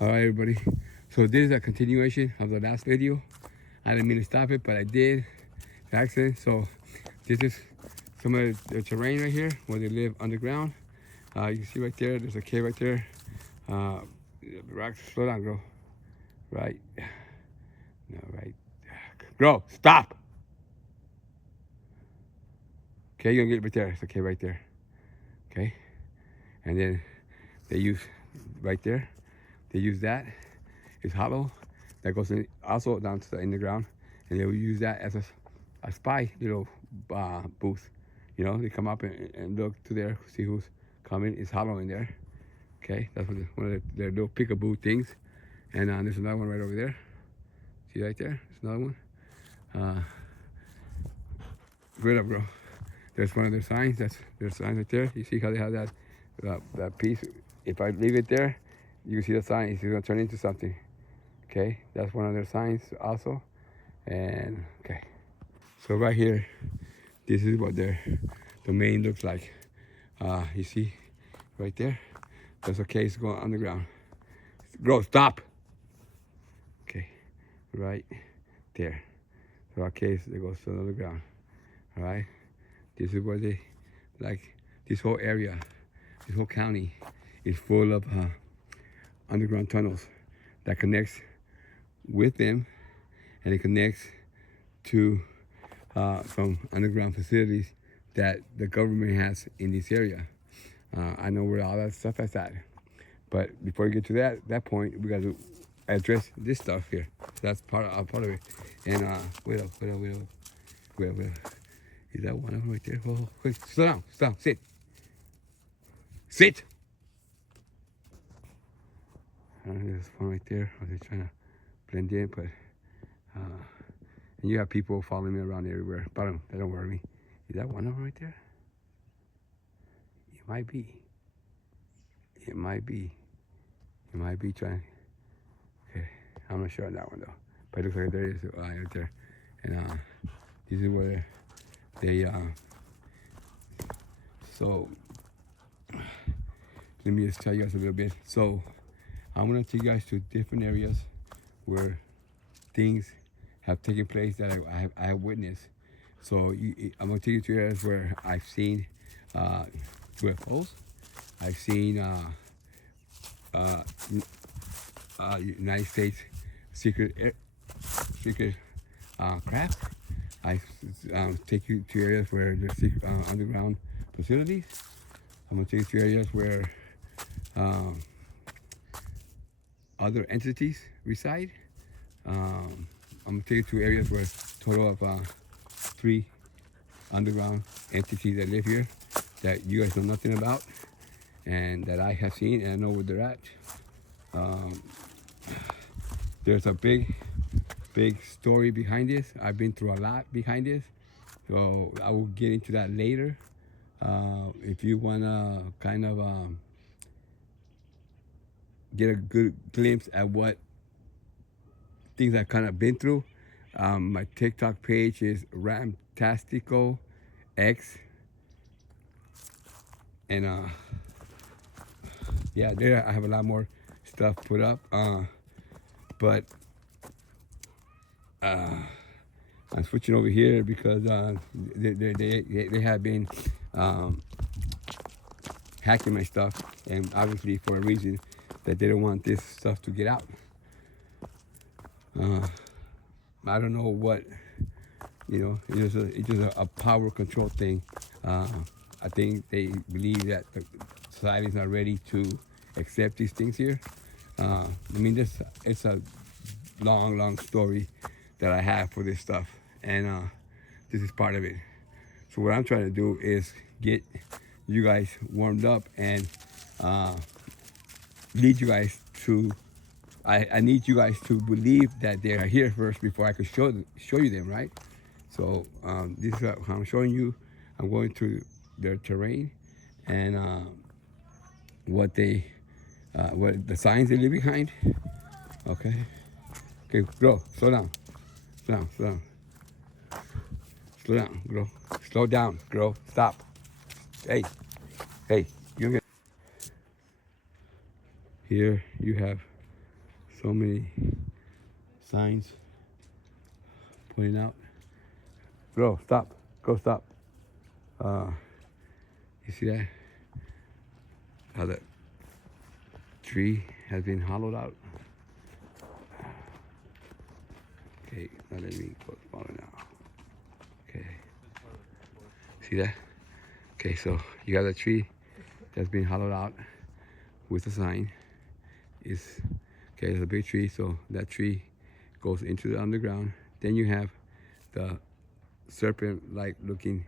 All right, everybody. So this is a continuation of the last video. I didn't mean to stop it, but I did. By accident. So this is some of the terrain right here where they live underground. You can see right there, there's a cave right there. The rocks, slow down, girl. Right. No, right. Girl, stop. Okay, you're gonna get right there. It's a cave right there. Okay. And then they use right there. They use that. It's hollow. That goes in, also down to the underground, and they will use that as a spy little booth. You know, they come up and look to there, see who's coming. It's hollow in there. Okay, that's one of their little peekaboo things. And there's another one right over there. See right there? There's another one. Right up, bro. There's one of their signs. That's their sign right there. You see how they have that piece? If I leave it there, you can see the sign. It's gonna turn into something. Okay, that's one of their signs also. And okay, so right here, this is what their domain looks like. You see right there? There's a case going underground. Bro, stop. Okay, right there. So our case that goes to the underground. All right, this is where they, like, this whole area, this whole county is full of underground tunnels that connects with them, and it connects to some underground facilities that the government has in this area. I know where all that stuff is at, but before we get to that point, we got to address this stuff here. That's part of it. And wait up. Is that one of them right there? Oh, quick, slow down, sit. There's one right there. They're trying to blend in, but and you have people following me around everywhere. But they don't worry me. Is that one of them right there? It might be. It might be trying. Okay, I'm not sure on that one though. But it looks like there is right there. And this is where they so let me just tell you guys a little bit. So I'm gonna take you guys to different areas where things have taken place that I have witnessed. So I'm gonna take you to areas where I've seen UFOs. I've seen United States secret craft. I take you to areas where there's secret underground facilities. I'm gonna take you to areas where other entities reside. I'm gonna take you to areas where total of 3 underground entities that live here that you guys know nothing about, and that I have seen and I know where they're at. There's a big story behind this. I've been through a lot behind this, so I will get into that later. If you wanna kind of get a good glimpse at what things I've kind of been through, my TikTok page is Ramtastico X, and yeah, there I have a lot more stuff put up. But I'm switching over here because they have been hacking my stuff, and obviously for a reason that they don't want this stuff to get out. I don't know what, it's just a power control thing. I think they believe that the society is not ready to accept these things here. I mean, it's a long story that I have for this stuff, and this is part of it. So what I'm trying to do is get you guys warmed up and lead you guys to. I need you guys to believe that they are here first before I could show you them, right? So this is how I'm showing you. I'm going to their terrain and what the signs they leave behind. Okay, bro, slow down, bro, slow down, girl, stop. Hey, you get here. You have So many signs pointing out. Bro, stop. Go stop. You see that? How that tree has been hollowed out. Okay, now let me go smaller now. Okay. See that? Okay, so you got a tree that's been hollowed out with a sign. It's okay, it's a big tree, so that tree goes into the underground. Then you have the serpent-like looking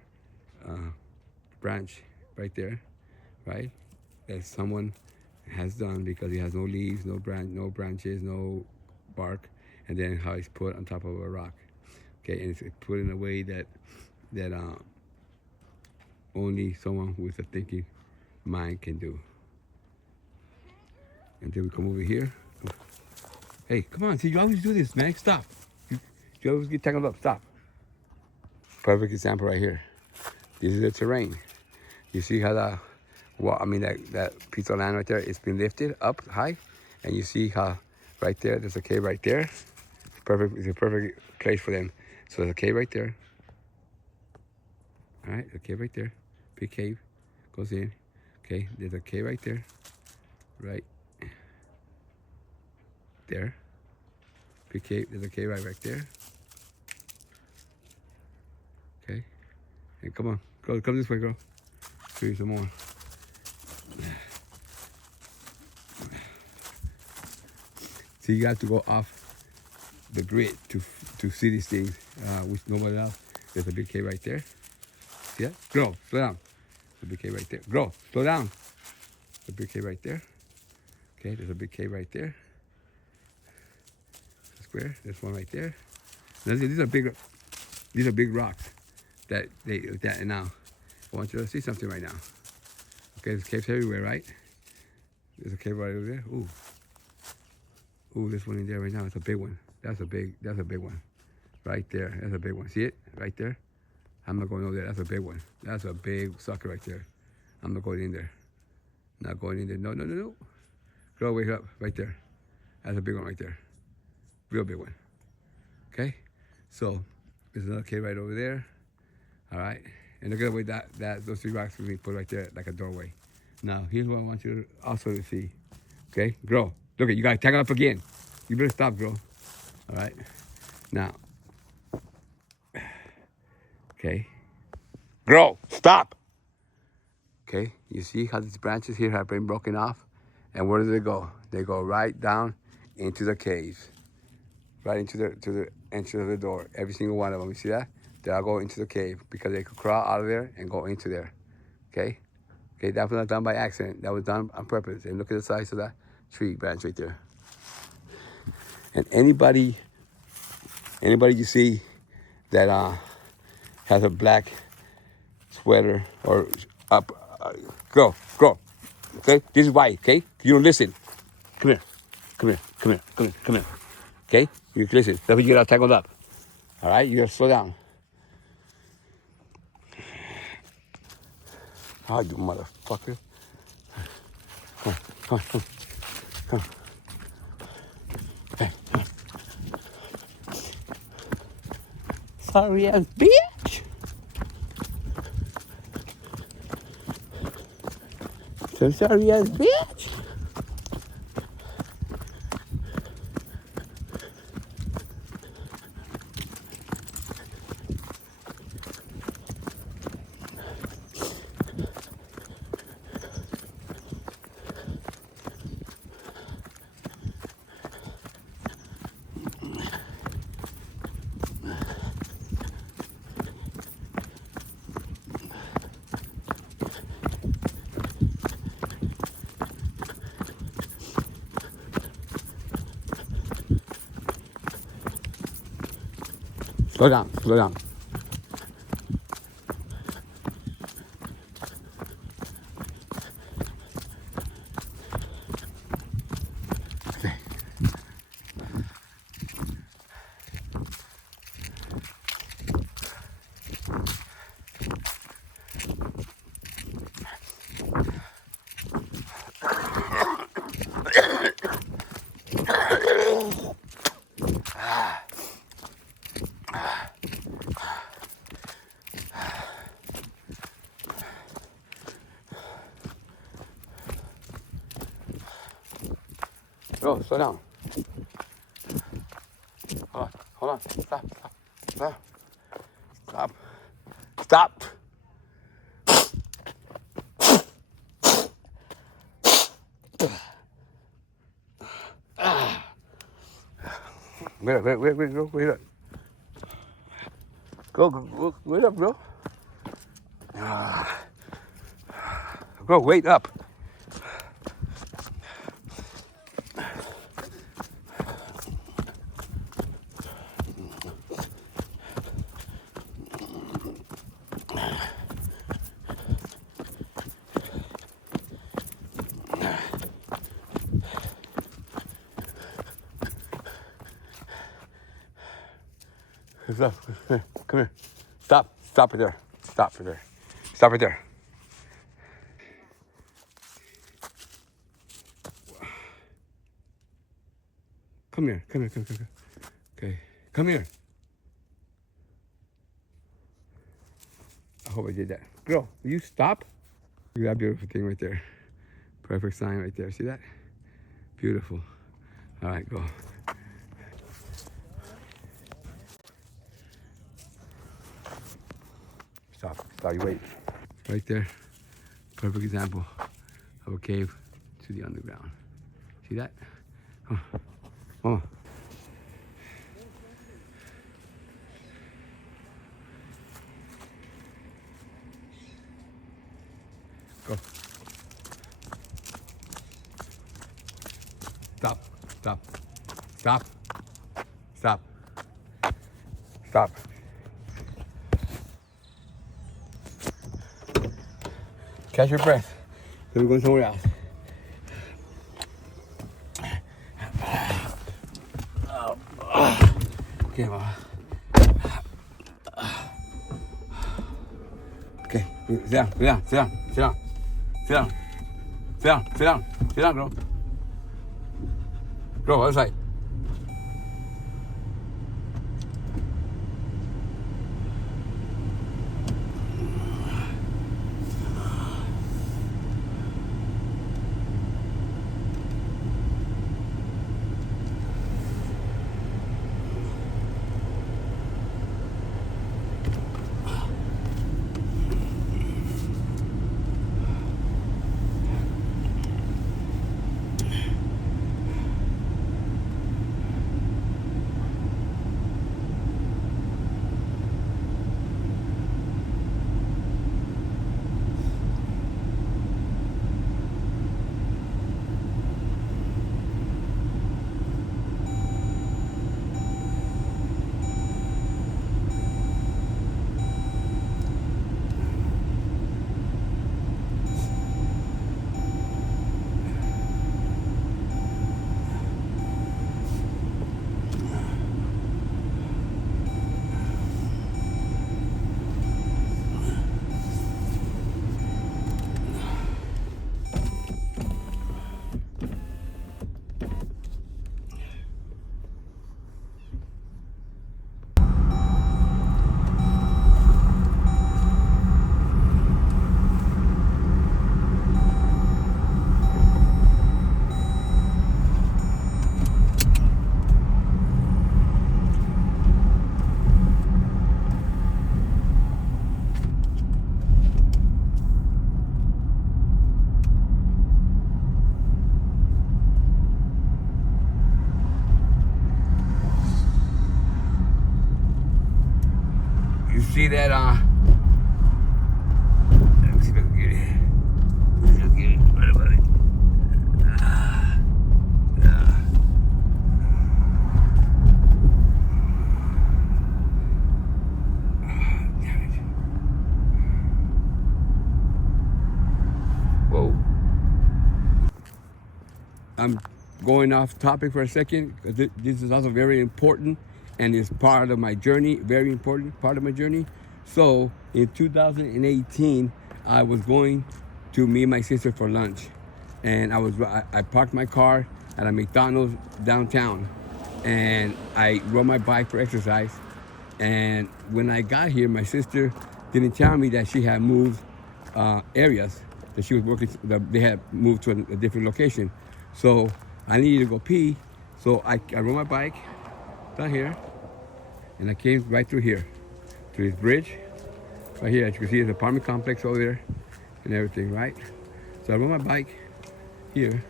branch right there, right? That someone has done because it has no leaves, no branches, no bark, and then how it's put on top of a rock. Okay, and it's put in a way that only someone with a thinking mind can do. And then we come over here. Hey, come on, see, you always do this, man. Stop. You always get tangled up. Stop. Perfect example right here. This is the terrain. You see how that piece of land right there, it's been lifted up high, and you see how right there, there's a cave right there. It's a perfect place for them. So there's a cave right there. All right, a cave right there. Big cave, goes in. Okay, there's a cave right there. Right there. Big cave, there's a cave right back there. Okay, and come on, come this way, girl. Show you some more. So you got to go off the grid to see these things, which nobody else. There's a big cave right there. See that? Grow, slow down. The big cave right there. Grow, slow down. The big cave right there. Okay, there's a big cave right there. Square. There's one right there. These are big rocks that and now I want you to see something right now. Okay, there's caves everywhere, right? There's a cave right over there. Ooh, this one in there right now. It's a big one. That's a big one. Right there. That's a big one. See it? Right there? I'm not going over there. That's a big one. That's a big sucker right there. I'm not going in there. Not going in there. No. Go wake up. Right there. That's a big one right there. Real big one. Okay? So, there's another cave right over there. All right? And look at the way those three rocks will be put right there like a doorway. Now, here's what I want you also to see. Okay? Grow. Look at you got to tangle up again. You better stop, girl. All right? Now. Okay? Grow. Stop. Okay? You see how these branches here have been broken off? And where do they go? They go right down into the caves. Right into the entrance of the door. Every single one of them. You see that? They all go into the cave because they could crawl out of there and go into there. Okay? Okay, that was not done by accident. That was done on purpose. And look at the size of that tree branch right there. And anybody you see that has a black sweater or up, go. Okay, this is why. Okay, you don't listen. Come here. Okay, you listen. That's when you get all tangled up. All right, you gotta slow down. Oh, you motherfucker. Come on. Hey. Sorry ass bitch. So sorry ass bitch. Slow down. Okay. Go, slow down. Hold on. Stop. Wait up. Go, wait up, bro. Bro, wait up. Come here. Stop it there. Stop it there. Come here. Okay, come here. I hope I did that. Girl, will you stop? Look at that beautiful thing right there. Perfect sign right there. See that? Beautiful. All right, go. Stop, you wait. Right there. Perfect example of a cave to the underground. See that? Oh. Go. Stop. Catch your breath. Then we're going somewhere else. Okay, Mama. Okay, sit down, girl. Girl, other side. You see that, let me see if I can get it. What about it? Damn it. Whoa. I'm going off topic for a second. This is also very important and is part of my journey, very important part of my journey. So in 2018, I was going to meet my sister for lunch, and I parked my car at a McDonald's downtown, and I rode my bike for exercise. And when I got here, my sister didn't tell me that she had moved areas, that she was working, that they had moved to a different location. So I needed to go pee, so I rode my bike down here, and I came right through here, to this bridge, right here. As you can see, there's an apartment complex over there, and everything, right? So I rode my bike here.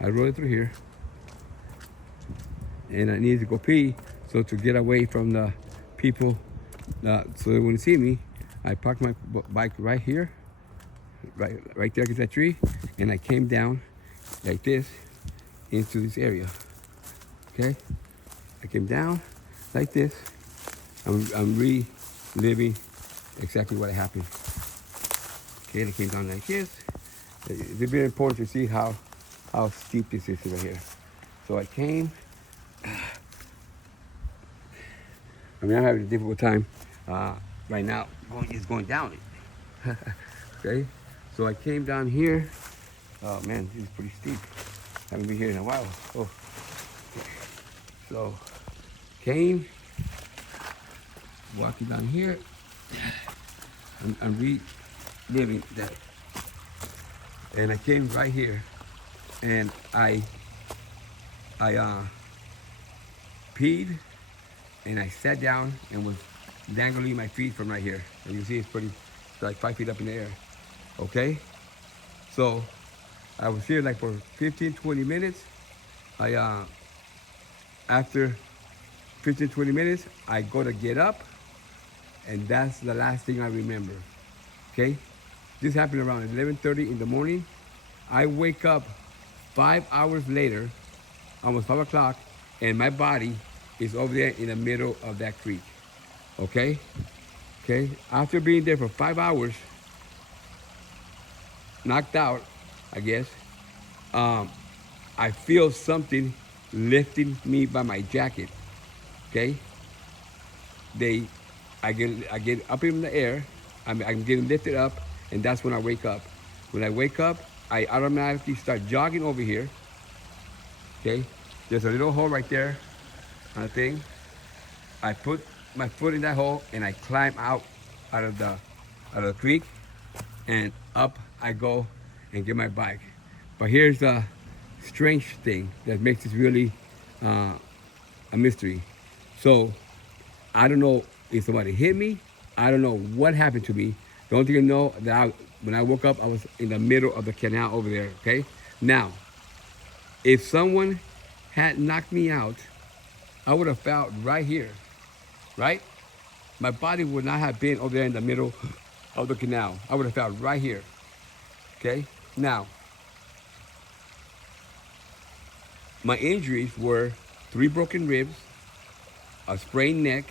I rode it through here, and I needed to go pee, so to get away from the people, so they wouldn't see me, I parked my bike right here, right there against that tree, and I came down like this into this area. Okay, I came down like this. I'm reliving exactly what happened. Okay, I came down like this. It's very important to see how steep this is right here. So I came. I mean, I'm having a difficult time right now. It's going down it. Okay, so I came down here. Oh man, this is pretty steep. Haven't been here in a while. Oh, so came, walking down here. I'm reliving that, and I came right here, and I peed, and I sat down and was dangling my feet from right here. And you see it's like 5 feet up in the air. Okay? So I was here like for 15, 20 minutes. After 15, 20 minutes, I go to get up, and that's the last thing I remember. Okay? This happened around 11:30 in the morning. I wake up 5 hours later, almost 5 o'clock, and my body is over there in the middle of that creek. Okay? Okay? After being there for 5 hours, knocked out, I guess, I feel something lifting me by my jacket. Okay? I get up in the air, I'm getting lifted up, and that's when I wake up. When I wake up, I automatically start jogging over here. Okay? There's a little hole right there on the thing. I put my foot in that hole and I climb out of the creek, and up I go and get my bike. But here's the strange thing that makes this really a mystery. So I don't know if somebody hit me. I don't know what happened to me. The only thing I know that when I woke up, I was in the middle of the canal over there. Okay. Now, if someone had knocked me out, I would have fell right here, right? My body would not have been over there in the middle of the canal. I would have fell right here. Okay. Now, my injuries were 3 broken ribs, a sprained neck,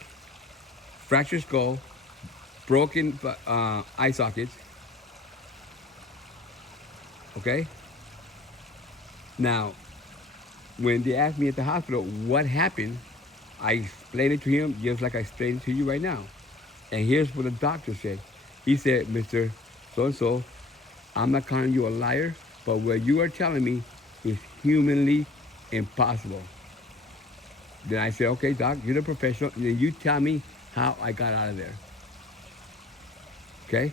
fractured skull, broken eye sockets. Okay? Now, when they asked me at the hospital what happened, I explained it to him just like I explained it to you right now. And here's what the doctor said. He said, Mr. So-and-so, I'm not calling you a liar, but what you are telling me is humanly impossible. Then I said, okay, doc, you're the professional. And then you tell me how I got out of there. Okay?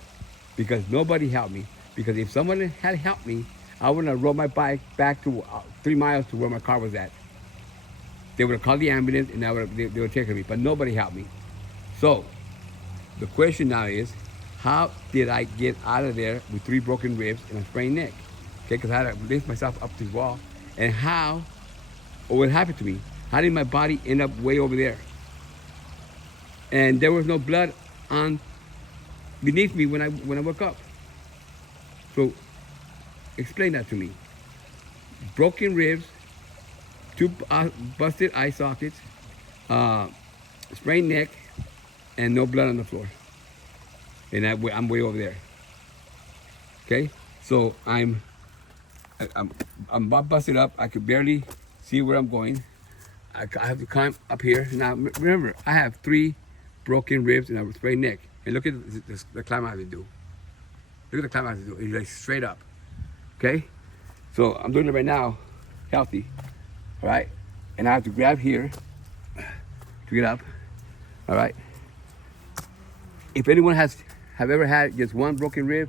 Because nobody helped me. Because if someone had helped me, I wouldn't have rode my bike back to 3 miles to where my car was at. They would have called the ambulance and they would have taken me. But nobody helped me. So, the question now is, how did I get out of there with 3 broken ribs and a sprained neck? Okay, because I had to lift myself up this wall. And how, or what happened to me? How did my body end up way over there? And there was no blood on beneath me when I woke up. So explain that to me. Broken ribs, 2 busted eye sockets, sprained neck, and no blood on the floor. And I'm way over there. Okay, so I'm busted up. I could barely see where I'm going. I have to climb up here. Now remember, I have 3 broken ribs and a sprained neck. And look at the climb I have to do. Look at the climb I have to do. It's like straight up. Okay? So I'm doing it right now, healthy. All right? And I have to grab here to get up. All right? If anyone have ever had just 1 broken rib,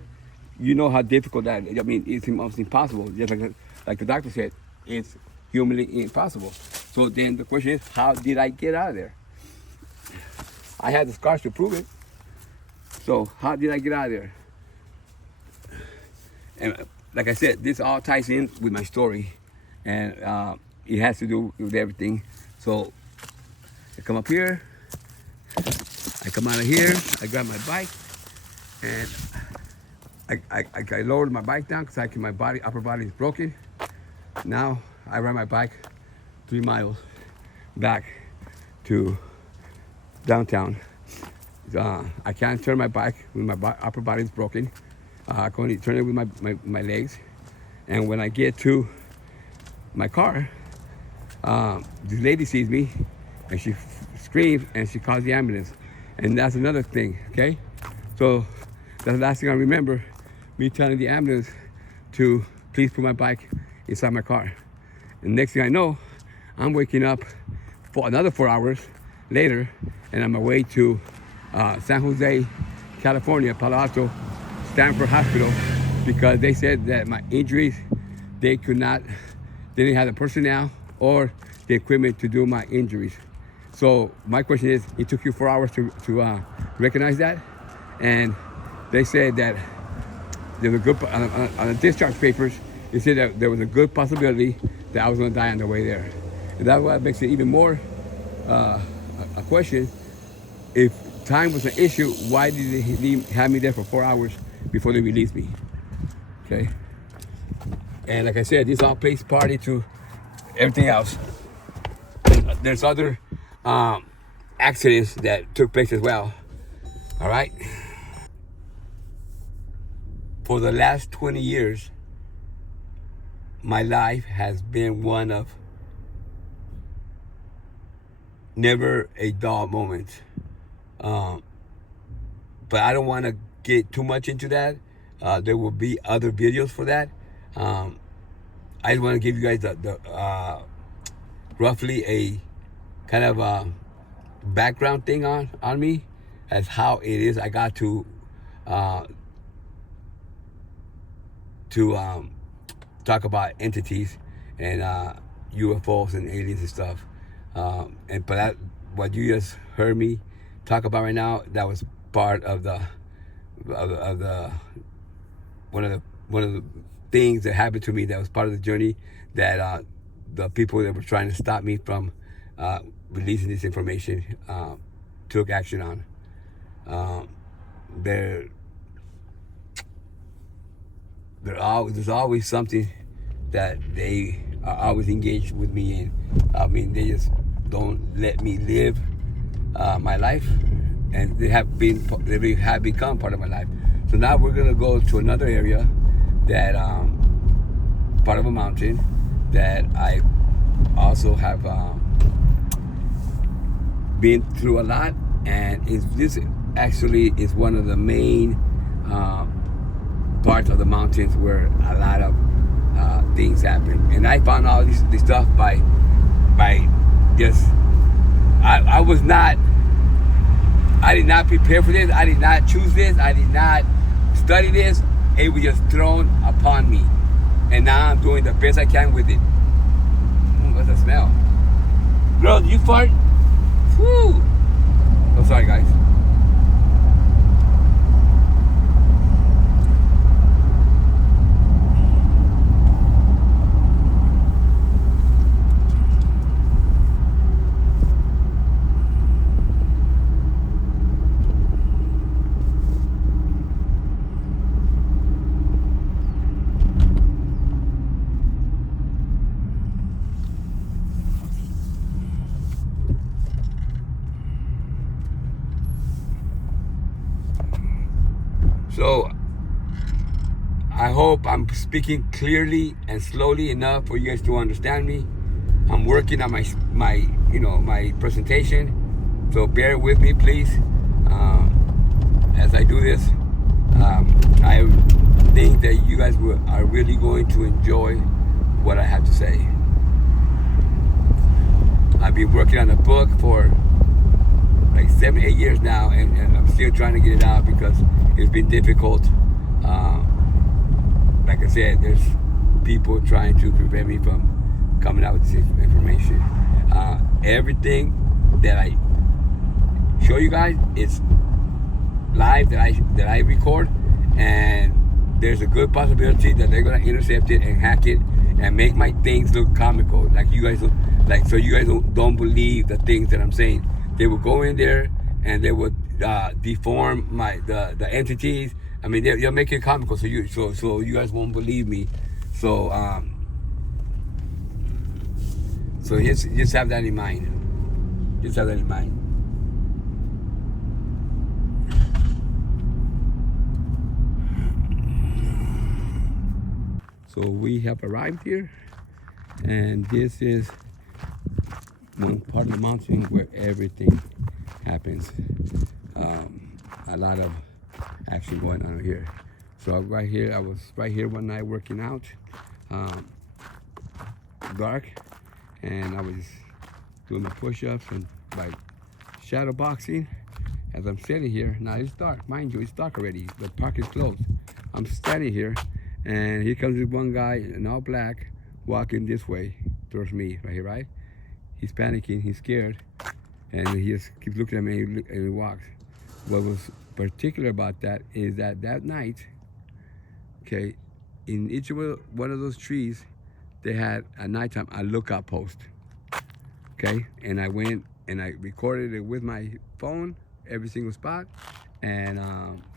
you know how difficult that is. I mean, it's almost impossible. Just like like the doctor said, it's humanly impossible. So then the question is, how did I get out of there? I had the scars to prove it. So how did I get out of there? And like I said, this all ties in with my story, and it has to do with everything. So I come up here, I come out of here, I grab my bike, and I lowered my bike down because my upper body is broken. Now I ride my bike 3 miles back to downtown. I can't turn my bike when my upper body is broken. I can only turn it with my legs. And when I get to my car, this lady sees me and she screams and she calls the ambulance. And that's another thing, okay? So that's the last thing I remember, me telling the ambulance to please put my bike inside my car. And next thing I know, I'm waking up for another 4 hours later, and I'm away to San Jose, California, Palo Alto, Stanford Hospital, because they said that my injuries, they didn't have the personnel or the equipment to do my injuries. So my question is, it took you 4 hours to recognize that? And they said that there was a good, on the discharge papers, it said that there was a good possibility that I was gonna die on the way there. And that's what makes it even more a question. If time was an issue, why did they have me there for 4 hours before they released me? Okay. And like I said, this all plays party to everything else. There's other accidents that took place as well. All right. For the last 20 years, my life has been one of never a dull moment. But I don't want to get too much into that. There will be other videos for that. I just want to give you guys the roughly a kind of a background thing on me as how it is I got to talk about entities and UFOs and aliens and stuff. But what you just heard me talk about right now, that was part of the one of the things that happened to me. That was part of the journey that the people that were trying to stop me from releasing this information took action on. There's always something that they are always engaged with me in. I mean, they just don't let me live my life, and they have become part of my life. So now we're gonna go to another area that part of a mountain that I also have been through a lot, and this actually is one of the main parts of the mountains where a lot of things happen. And I found all this stuff by just I did not prepare for this. I did not choose this. I did not study this. It was just thrown upon me, and now I'm doing the best I can with it. What's the smell? Girl, did you fart? Whew. Oh, sorry, guys. So I hope I'm speaking clearly and slowly enough for you guys to understand me. I'm working on my presentation, so bear with me, please, as I do this. I think that you guys are really going to enjoy what I have to say. I've been working on a book for like 7-8 years now, and I'm still trying to get it out because it's been difficult. Like I said, there's people trying to prevent me from coming out with this information. Everything that I show you guys is live that I record, and there's a good possibility that they're gonna intercept it and hack it and make my things look comical, like you guys like, so you guys don't believe the things that I'm saying. They will go in there and they would deform the entities. I mean, they'll make it comical, so you guys won't believe me. So so just have that in mind. Just have that in mind. So we have arrived here, and this is one part of the mountain where everything happens. A lot of action going on here. So right here, I was right here one night working out, dark, and I was doing my push-ups and by shadow boxing as I'm standing here. Now it's dark, mind you, it's dark already. The park is closed. I'm standing here, and here comes this one guy in all black walking this way towards me, right here, right? He's panicking, he's scared, and he just keeps looking at me and he walks. What was particular about that is that night, okay, in each one of those trees, they had at nighttime a lookout post, okay? And I went and I recorded it with my phone, every single spot, and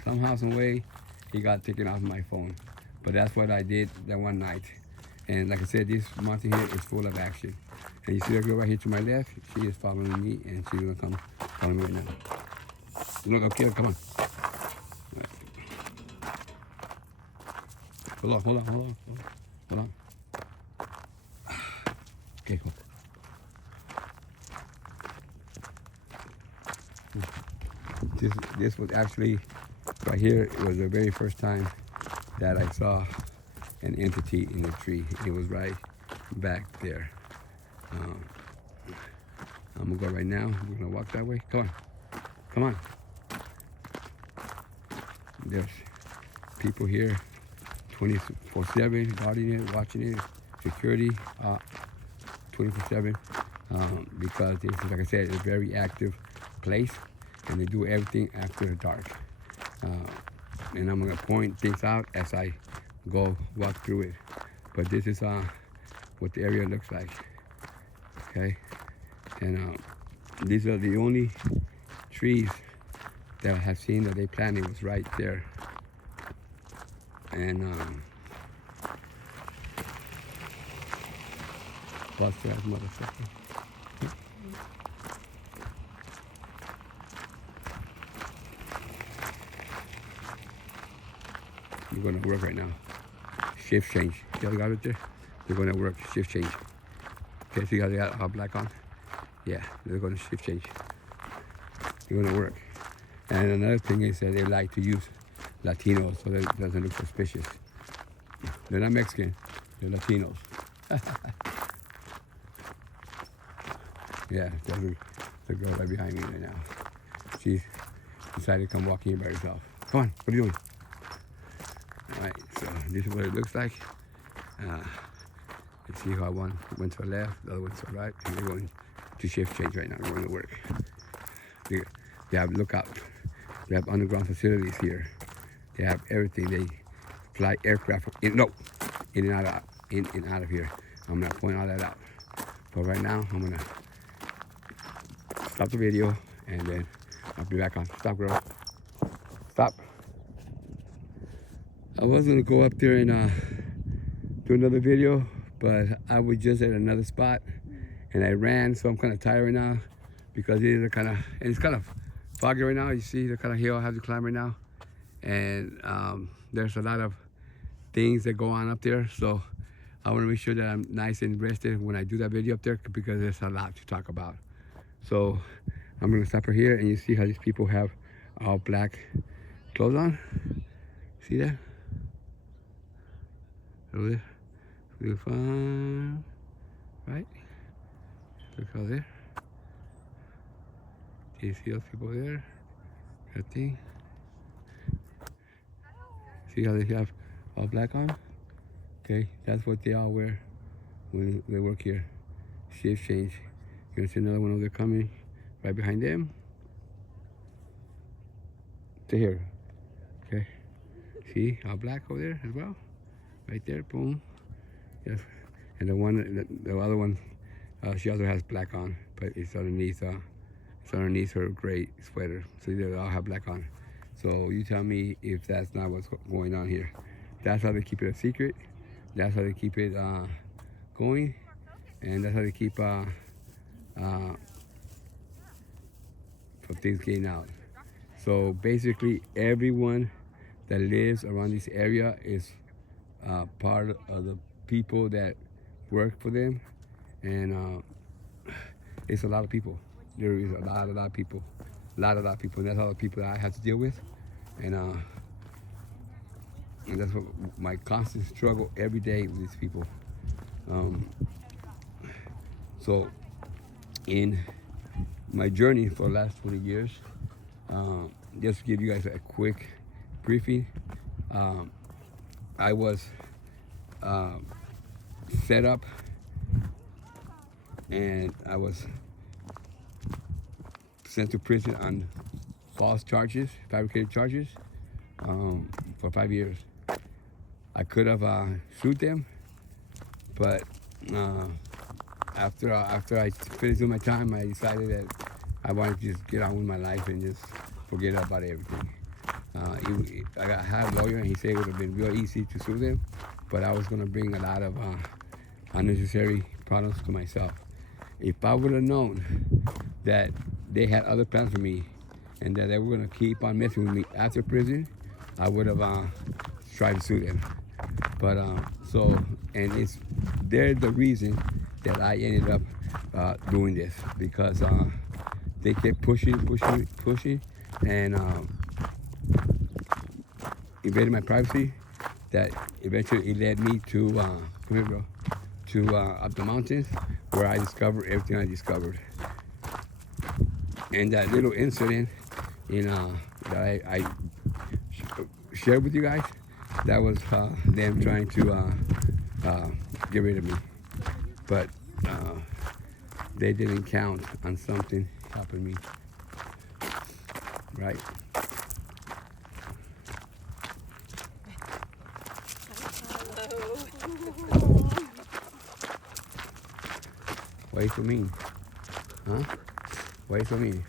somehow, some way, he got taken off my phone. But that's what I did that one night. And like I said, this mountain here is full of action. And you see that girl right here to my left? She is following me, and she's gonna come follow me right now. You're not gonna kill her, come on. Right. Hold on. Okay, cool. This was actually, right here, it was the very first time that I saw an entity in the tree. It was right back there. I'm gonna go right now. We're gonna walk that way. Come on. There's people here 24/7 guarding it, watching it, security 24/7, because this is, like I said, a very active place, and they do everything after dark. And I'm gonna point things out as I go walk through it. But this is what the area looks like. Okay, and these are the only trees that I have seen that they planted was right there. And bust that motherfucker. You're gonna work right now. Shift change. See how they got it there? They're gonna work shift change. Okay, see how they got all black on? Yeah, they're gonna shift change. They're gonna work. And another thing is that they like to use Latinos so that it doesn't look suspicious. They're not Mexican, they're Latinos. Yeah, that's the girl right behind me right now. She decided to come walking here by herself. Come on, what are you doing? All right, so this is what it looks like. You see how one went to the left, the other went to the right, and we're going to shift change right now. We're going to work. They have lookout. They have underground facilities here. They have everything. They fly aircraft in and out of here. I'm gonna point all that out. But right now, I'm gonna stop the video, and then I'll be back on. Stop, girl. Stop. I was gonna go up there and do another video, but I was just at another spot, and I ran, so I'm kind of tired right now because it's kind of foggy right now. You see the kind of hill I have to climb right now, and there's a lot of things that go on up there, so I want to make sure that I'm nice and rested when I do that video up there because there's a lot to talk about. So I'm gonna stop her here, and you see how these people have all black clothes on. See that? Over there. Real fun, right? Look out there. Do you see those people there? That thing. See how they have all black on? Okay, that's what they all wear when they work here. Shift change. You're gonna see another one over there coming right behind them. To here. Okay. See, all black over there as well. Right there, boom. Yes. And the other one, she also has black on, but it's underneath her gray sweater. So they all have black on. So you tell me if that's not what's going on here. That's how they keep it a secret. That's how they keep it going, and that's how they keep from things getting out. So basically, everyone that lives around this area is part of the people that work for them, and it's a lot of people. There is a lot of people, a lot of people. And that's all the people that I have to deal with, and that's what my constant struggle every day with these people. So in my journey for the last 20 years, just to give you guys a quick briefing, I was set up and I was sent to prison on false charges, fabricated charges, for 5 years. I could have sued them, but after I finished with my time, I decided that I wanted to just get on with my life and just forget about everything. I had a lawyer, and he said it would have been real easy to sue them, but I was going to bring a lot of unnecessary problems to myself. If I would have known that they had other plans for me and that they were going to keep on messing with me after prison, I would have tried to sue them. But they're the reason that I ended up doing this, because they kept pushing, and invaded my privacy. That eventually it led me to come here, bro, to up the mountains, where I discovered everything I discovered. And that little incident that I shared with you guys, that was them trying to get rid of me. But they didn't count on something helping me, right? Why you so mean? Huh? Why you so mean?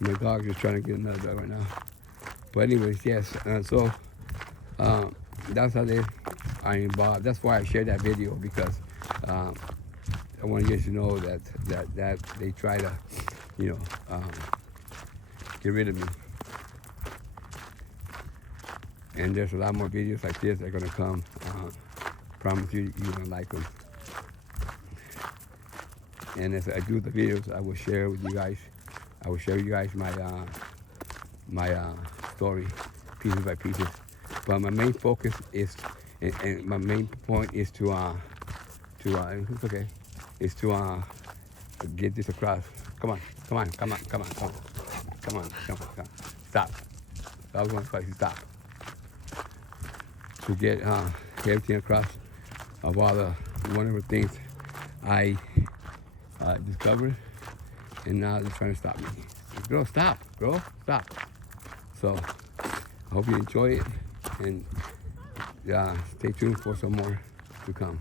My dog is trying to get another dog right now. But anyways, yes. So that's how they are involved. That's why I shared that video, because I want you guys to know that they try to, get rid of me. And there's a lot more videos like this that are gonna come. Promise you, you're gonna like them. And as I do the videos, I will share with you guys. I will share with you guys my story, pieces by pieces. But my main focus is, and my main point is to it's okay, is to get this across. Come on. Stop. I was going to stop. To get everything across of all the wonderful things I discovered, and now they're trying to stop me. Girl, stop. So I hope you enjoy it, and stay tuned for some more to come.